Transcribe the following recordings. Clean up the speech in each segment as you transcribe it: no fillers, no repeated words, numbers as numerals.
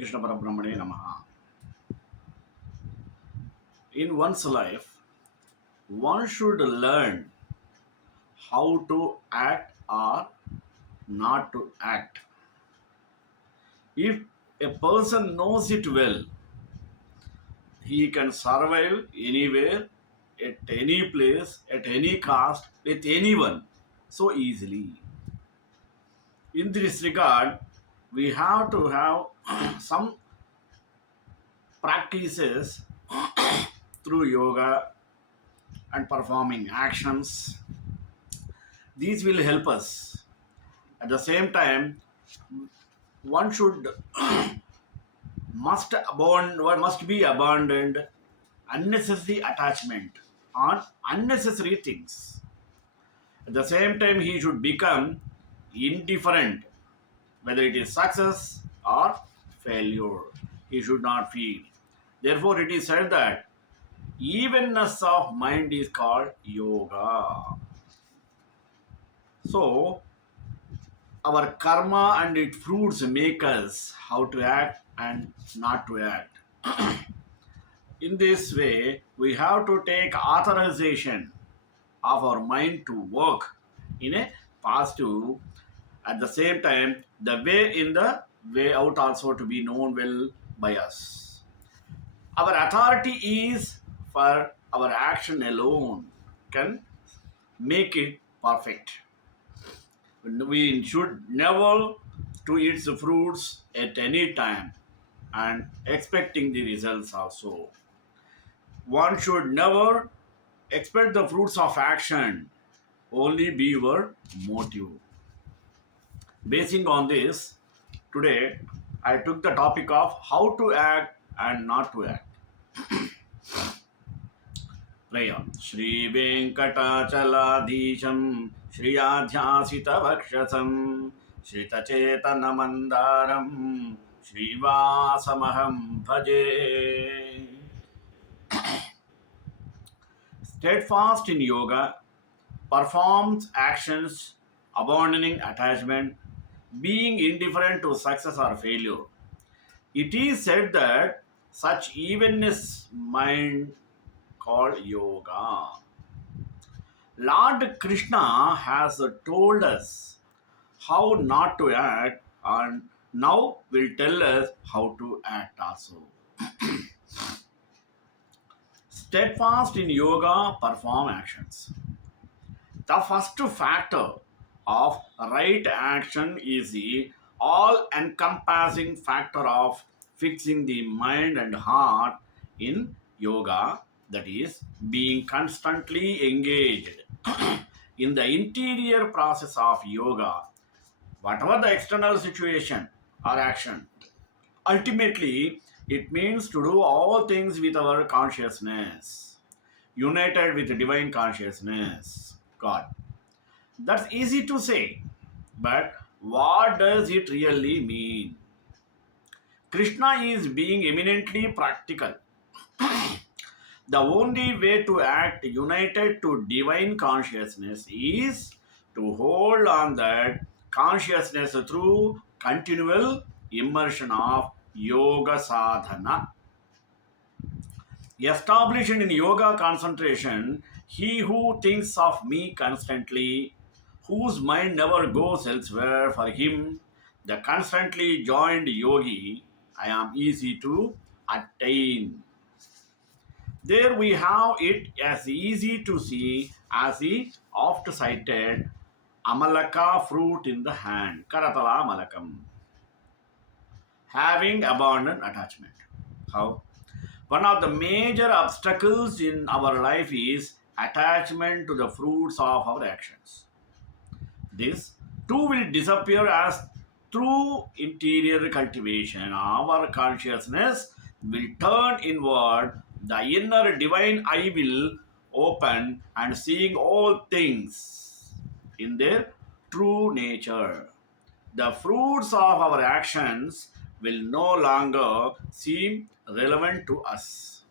Krishna Parabrahmane Namaha. In one's life, one should learn how to act or not to act. If a person knows it well, he can survive anywhere, at any place, at any cost, with anyone so easily. In this regard, we have to have some practices through yoga and performing actions. These will help us. At the same time, one should must be abandoned unnecessary attachment on unnecessary things. At the same time, he should become indifferent whether it is success or failure. He should not feel. Therefore, it is said that evenness of mind is called yoga. So, our karma and its fruits make us how to act and not to act. In this way, we have to take authorization of our mind to work in a positive. At the same time, the way in the way out also to be known well by us. Our authority is for our action alone can make it perfect. We should never to eat the fruits at any time and expecting the results also. One should never expect the fruits of action, only be your motive. Basing on this, today I took the topic of how to act and not to act. Prayer. Shri Venkatachalādhīṣam Shriyādhyāsitavakshasam Shritachetanamandāram Srivasamaham Bhaje. Steadfast in yoga, performs actions abandoning attachment, being indifferent to success or failure. It is said that such evenness mind called yoga. Lord Krishna has told us how not to act and now will tell us how to act also. Steadfast in yoga, perform actions. The first factor of right action is the all encompassing factor of fixing the mind and heart in yoga, that is, being constantly engaged in the interior process of yoga, whatever the external situation or action. Ultimately, it means to do all things with our consciousness, united with divine consciousness, God. That's easy to say, but what does it really mean? Krishna is being eminently practical. The only way to act united to divine consciousness is to hold on that consciousness through continual immersion of yoga sadhana. Established in yoga concentration, he who thinks of me constantly, whose mind never goes elsewhere, for him, the constantly joined yogi, I am easy to attain. There we have it as easy to see as the oft cited Amalaka fruit in the hand, Karatala Malakam, having abandoned attachment. How? One of the major obstacles in our life is attachment to the fruits of our actions. This too will disappear as through interior cultivation our consciousness will turn inward, the inner divine eye will open and seeing all things in their true nature. The fruits of our actions will no longer seem relevant to us.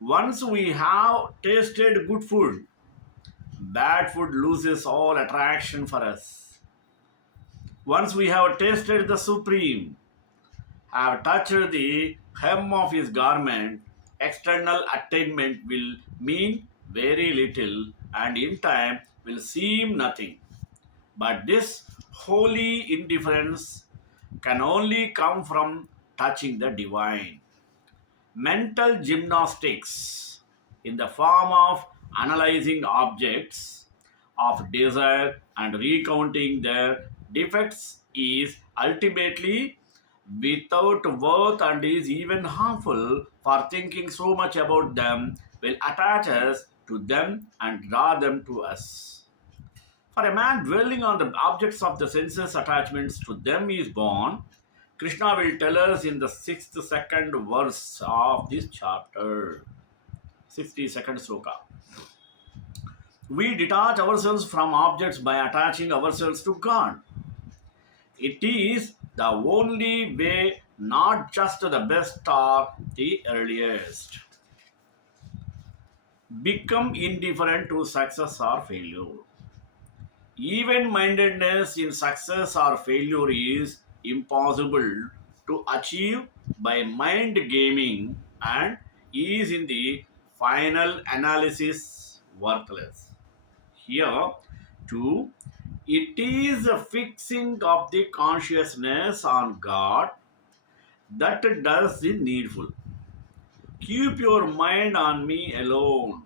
Once we have tasted good food, bad food loses all attraction for us. Once we have tasted the supreme, have touched the hem of his garment, external attainment will mean very little and in time will seem nothing. But this holy indifference can only come from touching the divine. Mental gymnastics in the form of analyzing objects of desire and recounting their defects is ultimately without worth and is even harmful, for thinking so much about them will attach us to them and draw them to us. For a man dwelling on the objects of the senses attachments to them is born, Krishna will tell us in the sixth second verse of this chapter, 62nd sloka. We detach ourselves from objects by attaching ourselves to God. It is the only way, not just the best or the earliest. Become indifferent to success or failure. Even mindedness in success or failure is impossible to achieve by mind gaming and is in the final analysis worthless. Here, too, it is a fixing of the consciousness on God that does the needful. Keep your mind on me alone,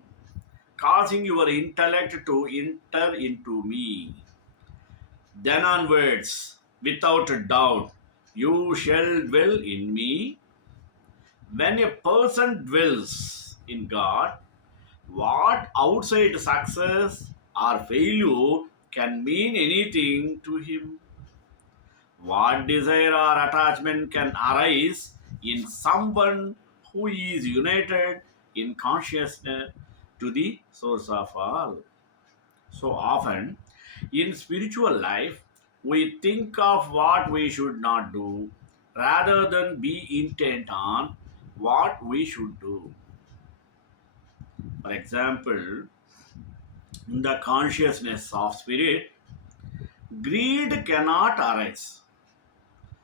causing your intellect to enter into me. Then onwards, without a doubt, you shall dwell in me. When a person dwells in God, what outside success or failure can mean anything to him. What desire or attachment can arise in someone who is united in consciousness to the source of all. So often in spiritual life, we think of what we should not do rather than be intent on what we should do. For example, in the consciousness of spirit, greed cannot arise.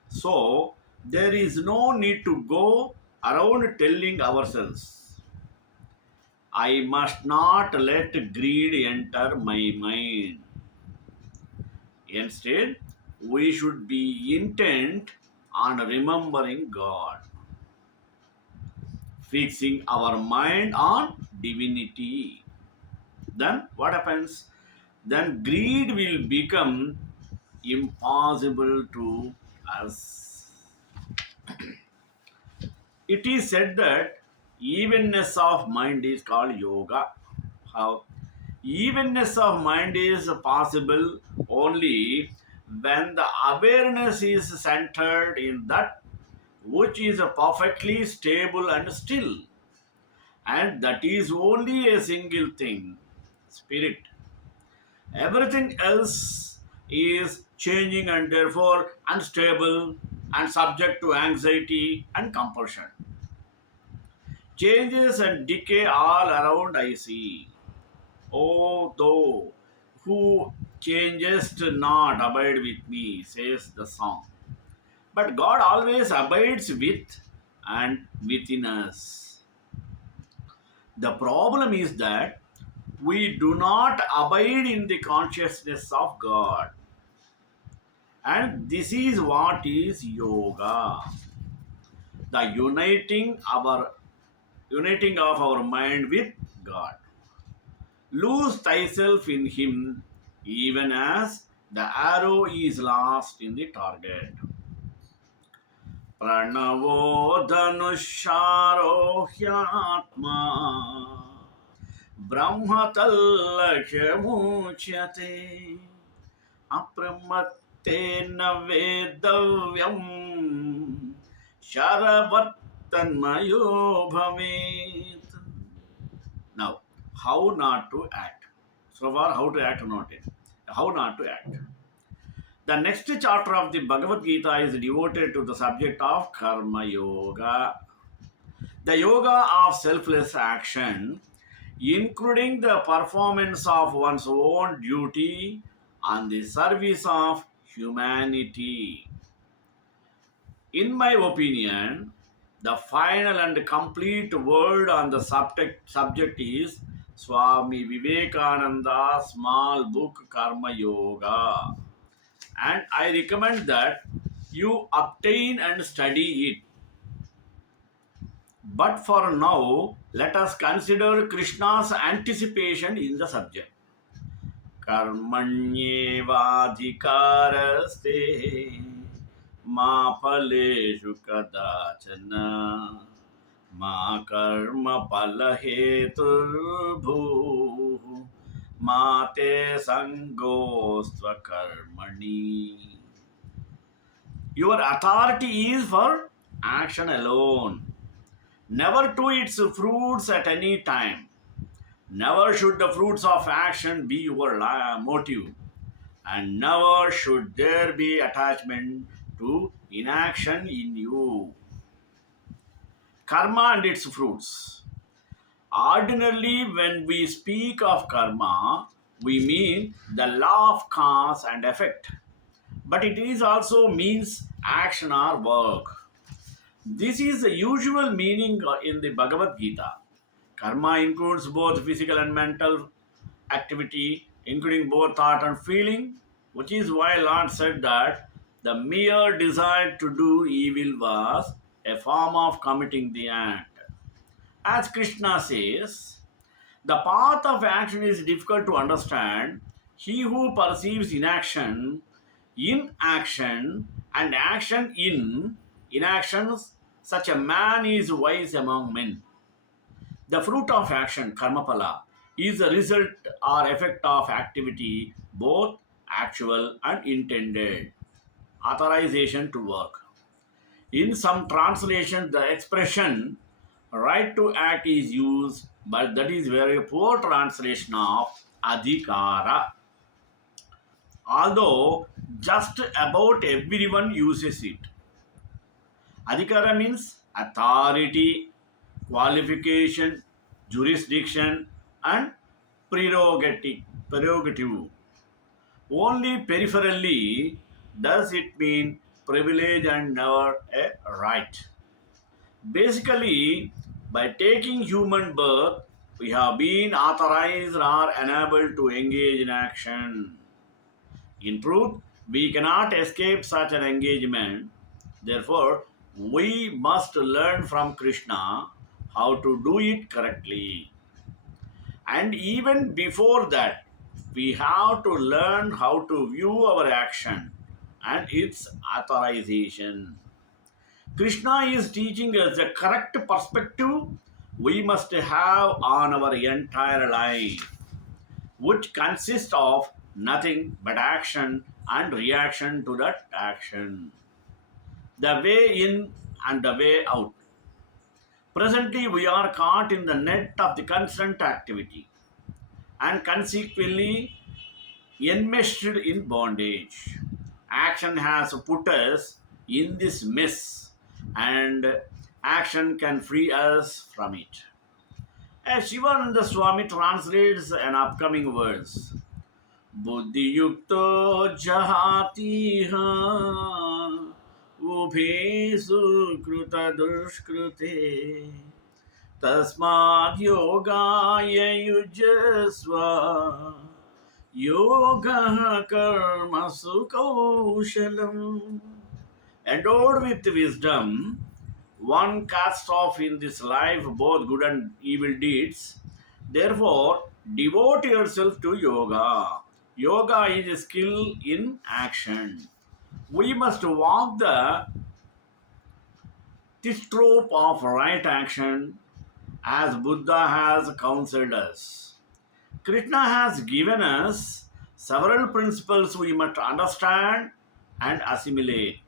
So, there is no need to go around telling ourselves, I must not let greed enter my mind. Instead, we should be intent on remembering God, fixing our mind on divinity. Then what happens? Then greed will become impossible to us. It is said that evenness of mind is called yoga. How? Evenness of mind is possible only when the awareness is centered in that which is perfectly stable and still, and that is only a single thing, spirit. Everything else is changing and therefore unstable and subject to anxiety and compulsion. Changes and decay all around I see. Oh, thou who changest not, abide with me, says the song. But God always abides with and within us. The problem is that we do not abide in the consciousness of God. And this is what is yoga. The uniting of our mind with God. Lose thyself in him even as the arrow is lost in the target. Pranavo dhanusharo hyatma brahmatallakyamuchyate apramatena vedavyam sharavattanmayo bhavet. Now, how not to act. So far, how to act or not it. How not to act. The next chapter of the Bhagavad Gita is devoted to the subject of Karma Yoga, the yoga of selfless action, including the performance of one's own duty on the service of humanity. In my opinion, the final and complete word on the subject is Swami Vivekananda's small book Karma Yoga. And I recommend that you obtain and study it. But for now, let us consider Krishna's anticipation in the subject. कर्मण्येवाधिकारस्ते मा फलेषु कदाचन मा कर्मफलहेतुर्भूः मा ते सङ्गोऽस्त्वकर्मणि. Your authority is for action alone, never to its fruits at any time. Never should the fruits of action be your motive, and never should there be attachment to inaction in you. Karma and its fruits. Ordinarily, when we speak of karma, we mean the law of cause and effect, but it is also means action or work. This is the usual meaning in the Bhagavad Gita. Karma includes both physical and mental activity, including both thought and feeling, which is why Lord said that the mere desire to do evil was a form of committing the act. As Krishna says, the path of action is difficult to understand. He who perceives inaction, and action in inactions, such a man is wise among men. The fruit of action, karmapala, is the result or effect of activity, both actual and intended. Authorization to work. In some translations, the expression right to act is used, but that is very poor translation of adhikara. Although just about everyone uses it. Adhikara means authority, qualification, jurisdiction, and prerogative. Only peripherally does it mean privilege and never a right. Basically, by taking human birth, we have been authorized or enabled to engage in action. In truth, we cannot escape such an engagement. Therefore, we must learn from Krishna how to do it correctly. And even before that, we have to learn how to view our action and its authorization. Krishna is teaching us the correct perspective we must have on our entire life, which consists of nothing but action and reaction to that action. The way in and the way out. Presently, we are caught in the net of the constant activity and consequently enmeshed in bondage. Action has put us in this mess, and action can free us from it. As Shivananda Swami translates an upcoming verse, Buddhi yukto jahatiha ubhe sukruta dushkrute tasmad yogaya yujasva yoga karma sukaushalam. Endowed with wisdom, one casts off in this life both good and evil deeds. Therefore, devote yourself to yoga. Yoga is a skill in action. We must walk the tightrope of right action as Buddha has counseled us. Krishna has given us several principles we must understand and assimilate.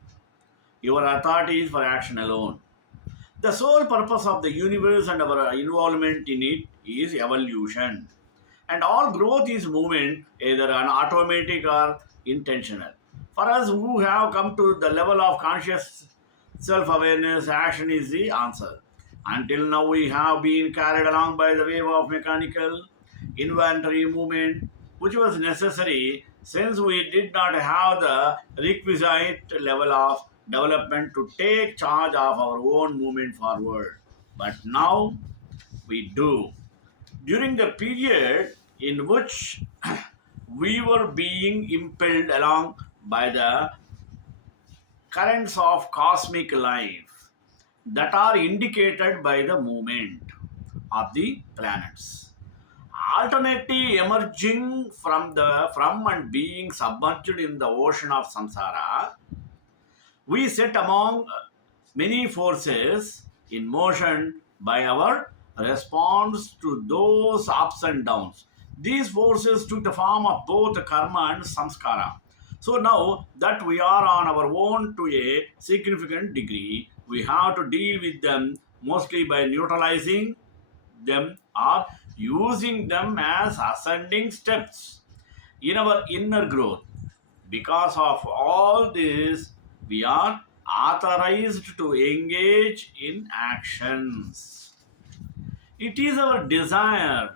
Your authority is for action alone. The sole purpose of the universe and our involvement in it is evolution. And all growth is movement, either an automatic or intentional. For us who have come to the level of conscious self awareness, action is the answer. Until now, we have been carried along by the wave of mechanical, involuntary movement, which was necessary since we did not have the requisite level of development to take charge of our own movement forward. But now we do. During the period in which we were being impelled along by the currents of cosmic life that are indicated by the movement of the planets, alternately emerging from and being submerged in the ocean of samsara, we set among many forces in motion by our response to those ups and downs. These forces took the form of both karma and samskara. So now that we are on our own to a significant degree, we have to deal with them mostly by neutralizing them or using them as ascending steps in our inner growth. Because of all this, we are authorized to engage in actions. It is our desire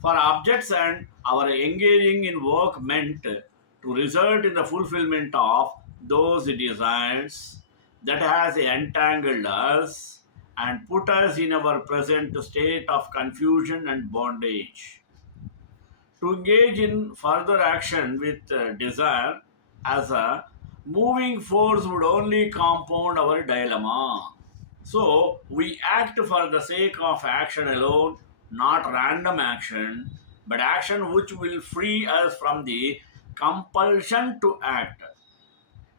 for objects and our engaging in work meant to result in the fulfillment of those desires that has entangled us and put us in our present state of confusion and bondage. To engage in further action with desire as a moving force would only compound our dilemma. So, we act for the sake of action alone, not random action, but action which will free us from the compulsion to act.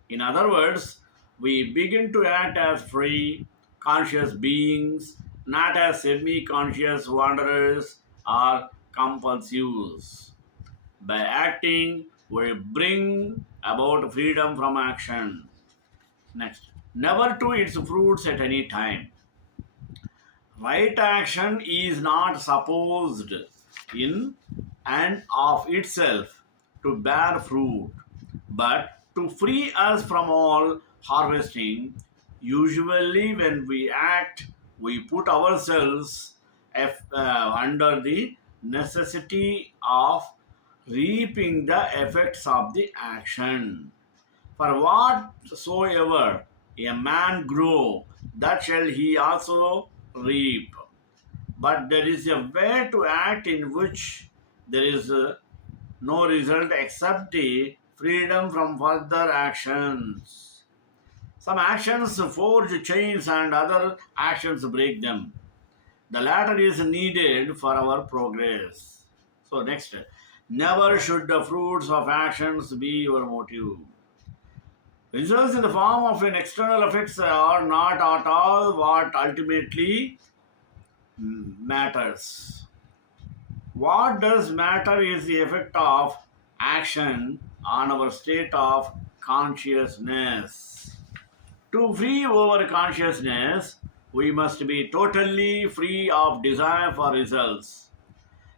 In other words, we begin to act as free, conscious beings, not as semi conscious wanderers or compulsives. By acting, we bring about freedom from action. Next, never to its fruits at any time. Right action is not supposed in and of itself to bear fruit, but to free us from all harvesting. Usually, when we act, we put ourselves under the necessity of reaping the effects of the action. For whatsoever a man grow, that shall he also reap. But there is a way to act in which there is no result except the freedom from further actions. Some actions forge chains and other actions break them. The latter is needed for our progress. So, next, never should the fruits of actions be your motive. Results in the form of an external effects are not at all what ultimately matters. What does matter is the effect of action on our state of consciousness. To free our consciousness, we must be totally free of desire for results.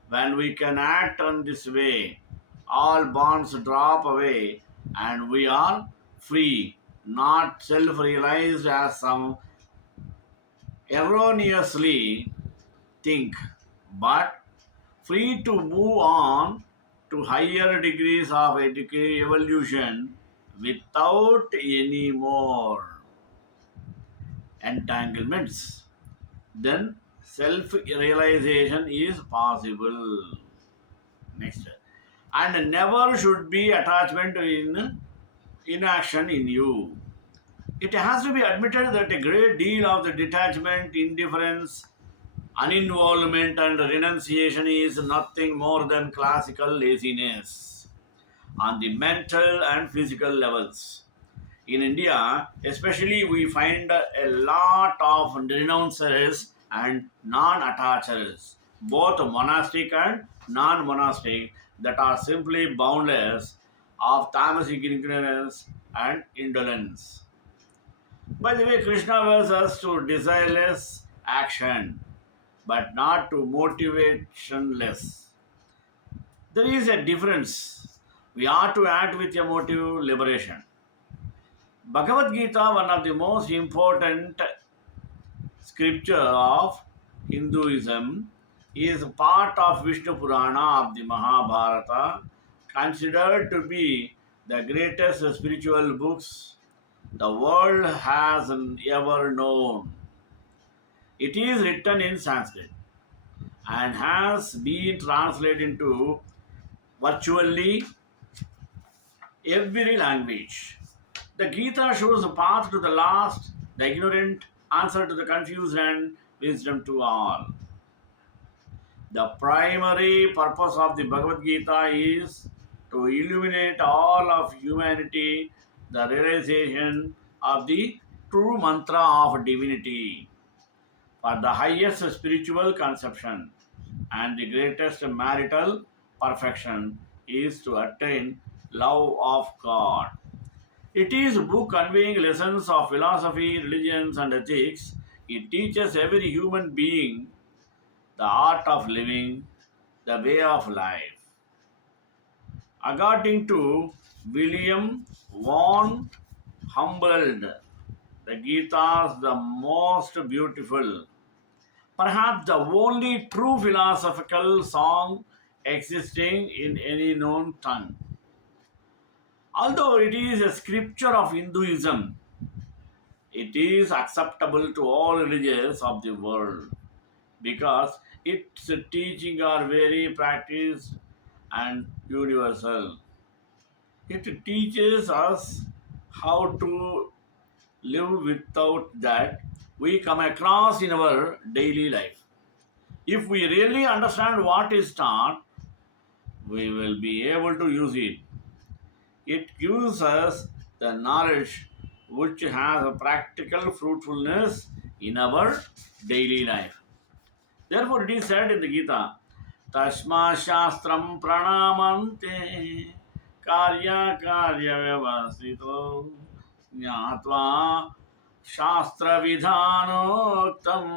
When we can act on this way, all bonds drop away and we are free, not self realized as some erroneously think, but free to move on to higher degrees of evolution without any more entanglements. Then self realization is possible. Next. And never should be attachment in inaction in you. It has to be admitted that a great deal of the detachment, indifference, uninvolvement, and renunciation is nothing more than classical laziness on the mental and physical levels. In India, especially, we find a lot of renouncers and non attachers, both monastic and non monastic, that are simply boundless of tamasic ignorance and indolence. By the way, Krishna tells us to desireless action, but not to motivationless. There is a difference. We are to act with a motive liberation. Bhagavad Gita, one of the most important scripture of Hinduism, is part of Vishnu Purana of the Mahabharata, considered to be the greatest spiritual books the world has ever known. It is written in Sanskrit and has been translated into virtually every language. The Gita shows the path to the lost, the ignorant, answer to the confused, and wisdom to all. The primary purpose of the Bhagavad Gita is to illuminate all of humanity the realization of the true mantra of divinity for the highest spiritual conception and the greatest marital perfection is to attain love of God. It is a book conveying lessons of philosophy, religions, and ethics. It teaches every human being the art of living, the way of life. According to William von Humboldt, the Gita is the most beautiful, perhaps the only true philosophical song existing in any known tongue. Although it is a scripture of Hinduism, it is acceptable to all religions of the world because its teachings are very practiced and universal. It teaches us how to live without that we come across in our daily life. If we really understand what is taught, we will be able to use it. It gives us the knowledge which has a practical fruitfulness in our daily life. Therefore, it is said in the Gita, Tashma Shastram Pranamante Karya Karya Vyavasito Jnatva Shastra Vidhanoktam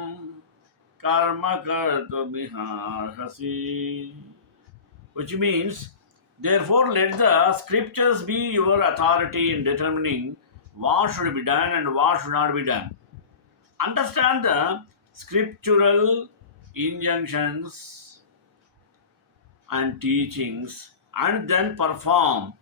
Karma Kartu Biharhasi. Which means, therefore, let the scriptures be your authority in determining what should be done and what should not be done. Understand the scriptural injunctions and teachings and then perform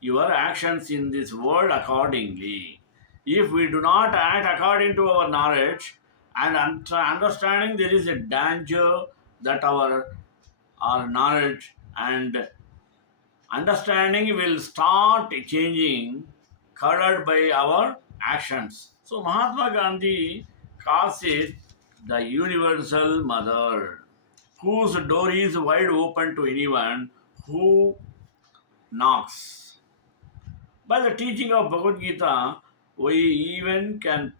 your actions in this world accordingly. If we do not act according to our knowledge and understanding, there is a danger that our knowledge and understanding will start changing, colored by our actions. So Mahatma Gandhi calls it the universal mother, whose door is wide open to anyone who knocks. By the teaching of Bhagavad Gita, we even can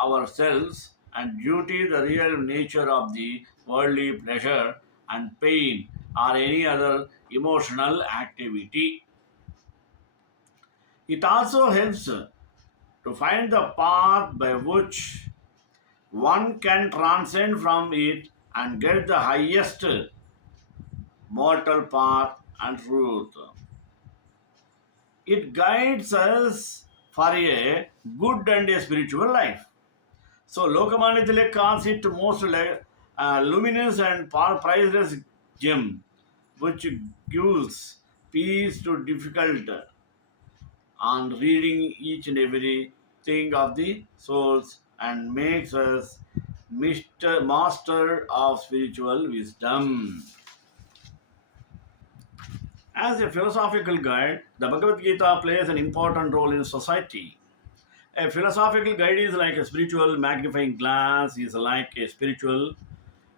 ourselves and duty the real nature of the worldly pleasure and pain or any other emotional activity. It also helps to find the path by which one can transcend from it and get the highest mortal path and truth. It guides us for a good and a spiritual life. So Lokamanya Tilak calls it most luminous and priceless gem, which gives peace to difficult on reading each and every thing of the souls and makes us master of spiritual wisdom. As a philosophical guide, the Bhagavad Gita plays an important role in society. A philosophical guide is like a spiritual magnifying glass, is like a spiritual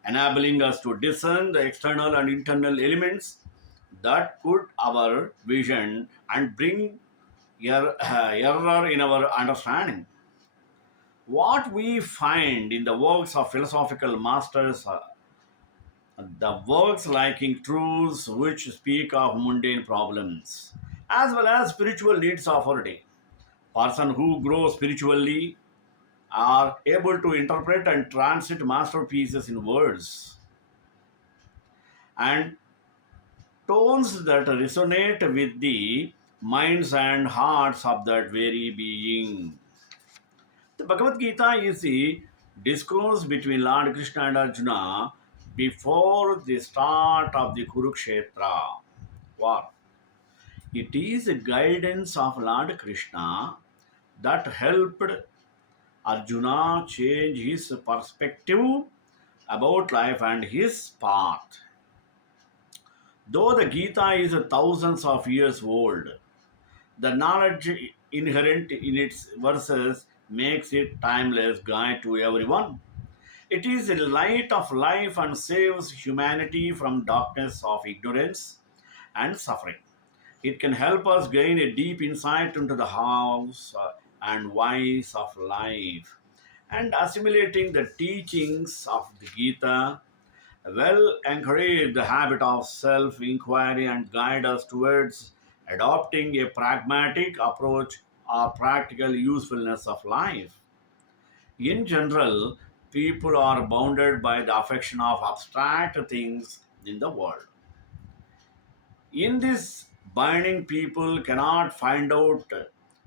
enabling us to discern the external and internal elements that could our vision and bring error in our understanding. What we find in the works of philosophical masters, the works lacking truths which speak of mundane problems, as well as spiritual needs of our day. Person who grows spiritually are able to interpret and translate masterpieces in words and tones that resonate with the minds and hearts of that very being. The Bhagavad Gita is the discourse between Lord Krishna and Arjuna before the start of the Kurukshetra war. It is a guidance of Lord Krishna that helped Arjuna change his perspective about life and his path. Though the Gita is thousands of years old, the knowledge inherent in its verses makes it timeless guide to everyone. It is a light of life and saves humanity from darkness of ignorance and suffering. It can help us gain a deep insight into the hows and whys of life. And assimilating the teachings of the Gita will encourage the habit of self inquiry and guide us towards adopting a pragmatic approach or practical usefulness of life. In general, people are bounded by the affection of abstract things in the world. In this binding, people cannot find out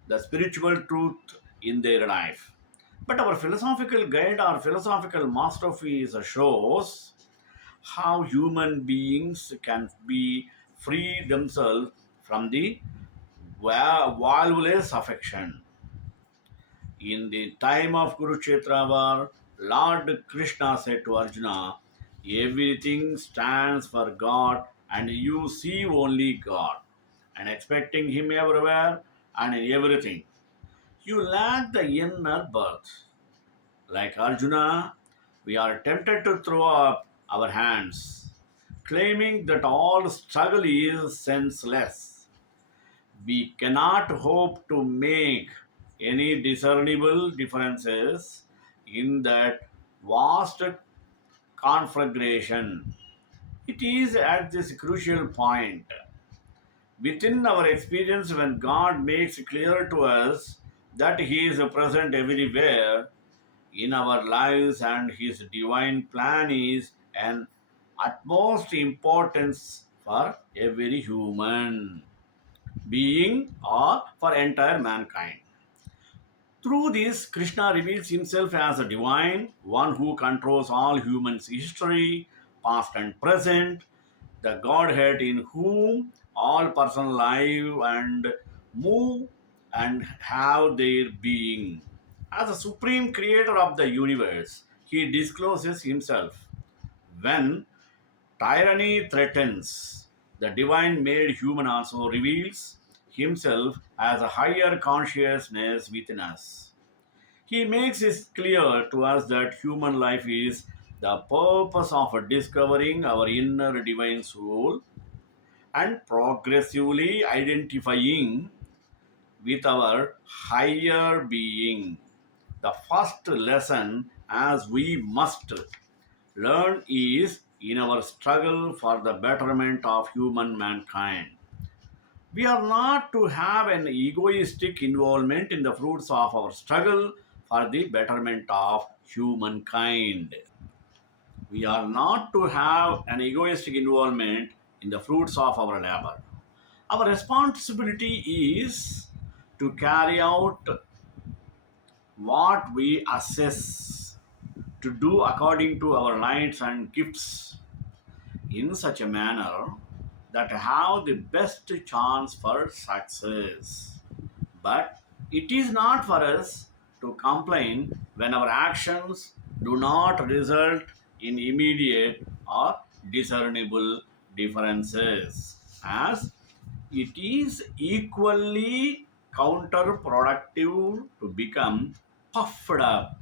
the spiritual truth in their life. But our philosophical guide, our philosophical masterpiece shows how human beings can be free themselves from the valueless affection. In the time of Kurukshetra war, Lord Krishna said to Arjuna, everything stands for God and you see only God, and expecting Him everywhere and in everything. You lack the inner birth. Like Arjuna, we are tempted to throw up our hands, claiming that all struggle is senseless. We cannot hope to make any discernible differences in that vast conflagration. It is at this crucial point within our experience when God makes clear to us that He is present everywhere in our lives and His divine plan is an utmost importance for every human being or for entire mankind. Through this, Krishna reveals himself as a divine, one who controls all humans' history, past and present, the Godhead in whom all persons live and move and have their being. As the supreme creator of the universe, he discloses himself. When tyranny threatens, the divine made human also reveals himself as a higher consciousness within us. He makes it clear to us that human life is the purpose of discovering our inner divine soul and progressively identifying with our higher being. The first lesson, as we must learn, is in our struggle for the betterment of human mankind. We are not to have an egoistic involvement in the fruits of our struggle for the betterment of humankind. We are not to have an egoistic involvement in the fruits of our labor. Our responsibility is to carry out what we assess, to do according to our lights and gifts in such a manner that have the best chance for success. But it is not for us to complain when our actions do not result in immediate or discernible differences, as it is equally counterproductive to become puffed up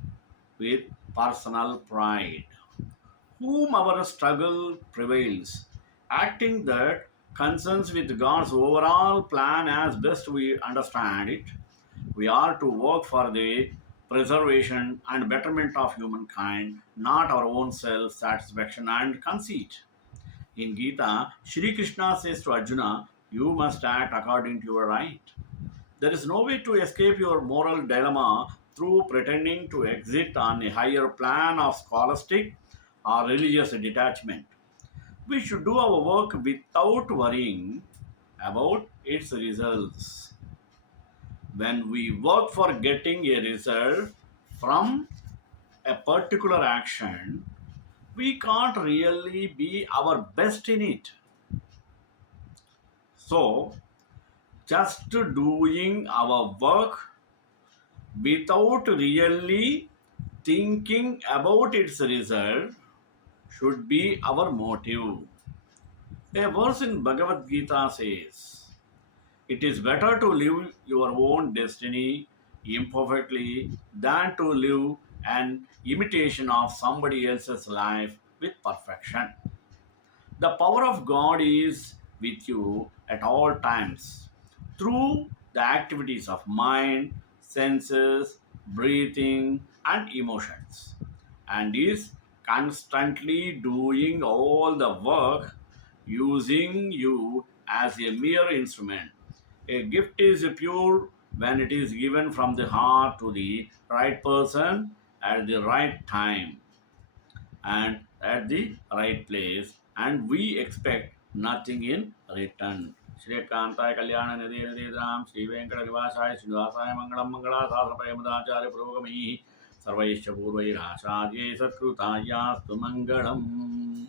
with personal pride whom our struggle prevails, acting that concerns with God's overall plan as best we understand it. We are to work for the preservation and betterment of humankind, not our own self satisfaction and conceit. In Gita, Shri Krishna says to Arjuna, you must act according to your right. There is no way to escape your moral dilemma through pretending to exist on a higher plan of scholastic or religious detachment. We should do our work without worrying about its results. When we work for getting a result from a particular action, we can't really be our best in it. So, just doing our work without really thinking about its result should be our motive. A verse in Bhagavad Gita says, it is better to live your own destiny imperfectly than to live an imitation of somebody else's life with perfection. The power of God is with you at all times through the activities of mind, senses, breathing, and emotions, and is constantly doing all the work using you as a mere instrument. A gift is pure when it is given from the heart to the right person at the right time and at the right place, and we expect nothing in return. Shri Kantai Kalyana Nidhi Nidhidram Shri Venkata Vivasaya Srinivasaya Mangalam Mangala Sasapaya Madacharya Purogami Sarvaisha Purvairashadye Satkrutayastu Mangalam.